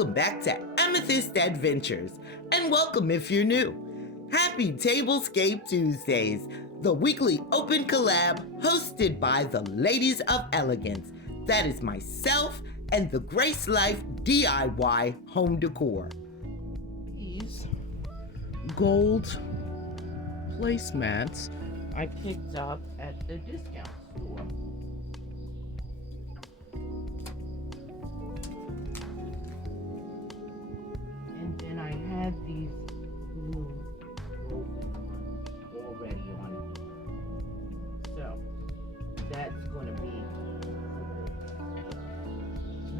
welcome back to Amethyst Adventures, and welcome if you're new. Happy Tablescape Tuesdays, the weekly open collab hosted by the Ladies of Elegance. That is myself and the Grace Life DIY home decor. These gold placemats I picked up at the discount store. And then I had these blue golden ones already on it. So that's gonna be,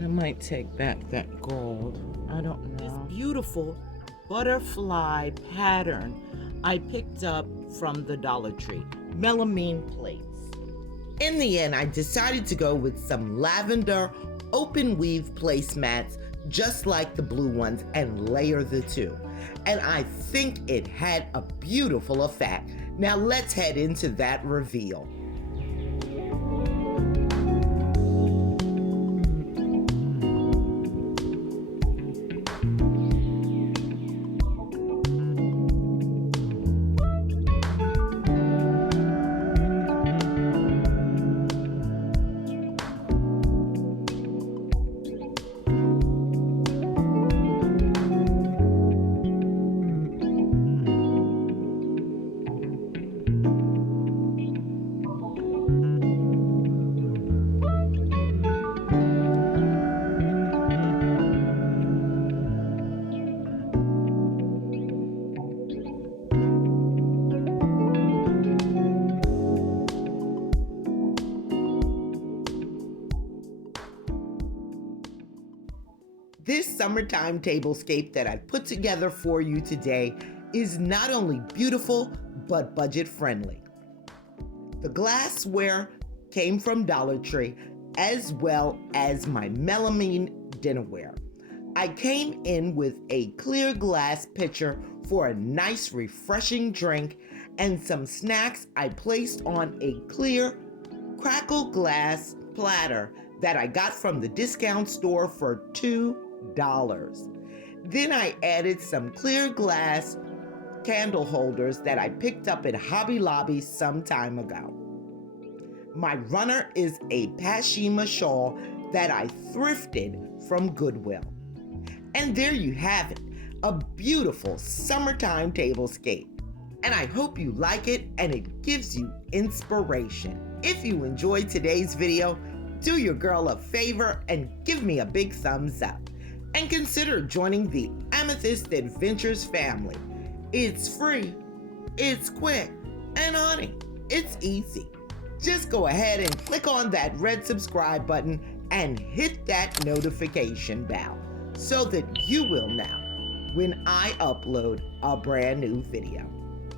I might take back that gold. I don't know. This beautiful butterfly pattern I picked up from the Dollar Tree. Melamine plates. In the end, I decided to go with some lavender open weave placemats just like the blue ones and layer the two. And I think it had a beautiful effect. Now let's head into that reveal. This summertime tablescape that I put together for you today is not only beautiful, but budget friendly. The glassware came from Dollar Tree, as well as my melamine dinnerware. I came in with a clear glass pitcher for a nice refreshing drink, and some snacks I placed on a clear crackle glass platter that I got from the discount store for $2. Then I added some clear glass candle holders that I picked up at Hobby Lobby some time ago. My runner is a Pashima shawl that I thrifted from Goodwill. And there you have it, a beautiful summertime tablescape. And I hope you like it and it gives you inspiration. If you enjoyed today's video, do your girl a favor and give me a big thumbs up. And consider joining the Amethyst Adventures family. It's free, it's quick, and honey, it's easy. Just go ahead and click on that red subscribe button and hit that notification bell so that you will know when I upload a brand new video.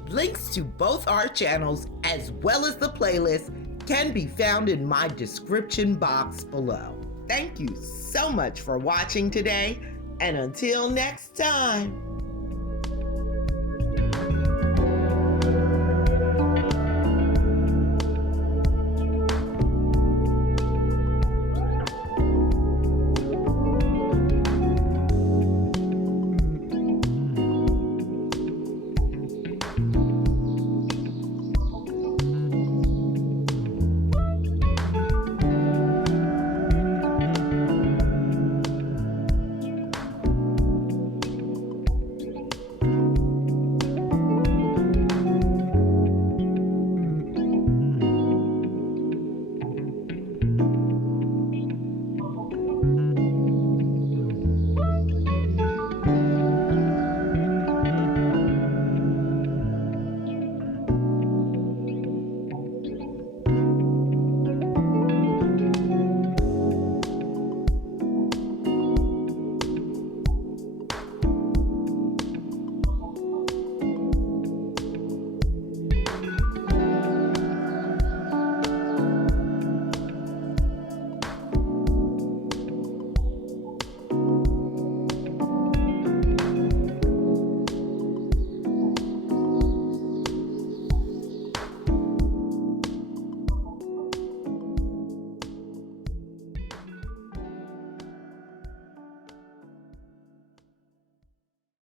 Links to both our channels as well as the playlist can be found in my description box below. Thank you so much for watching today, and until next time.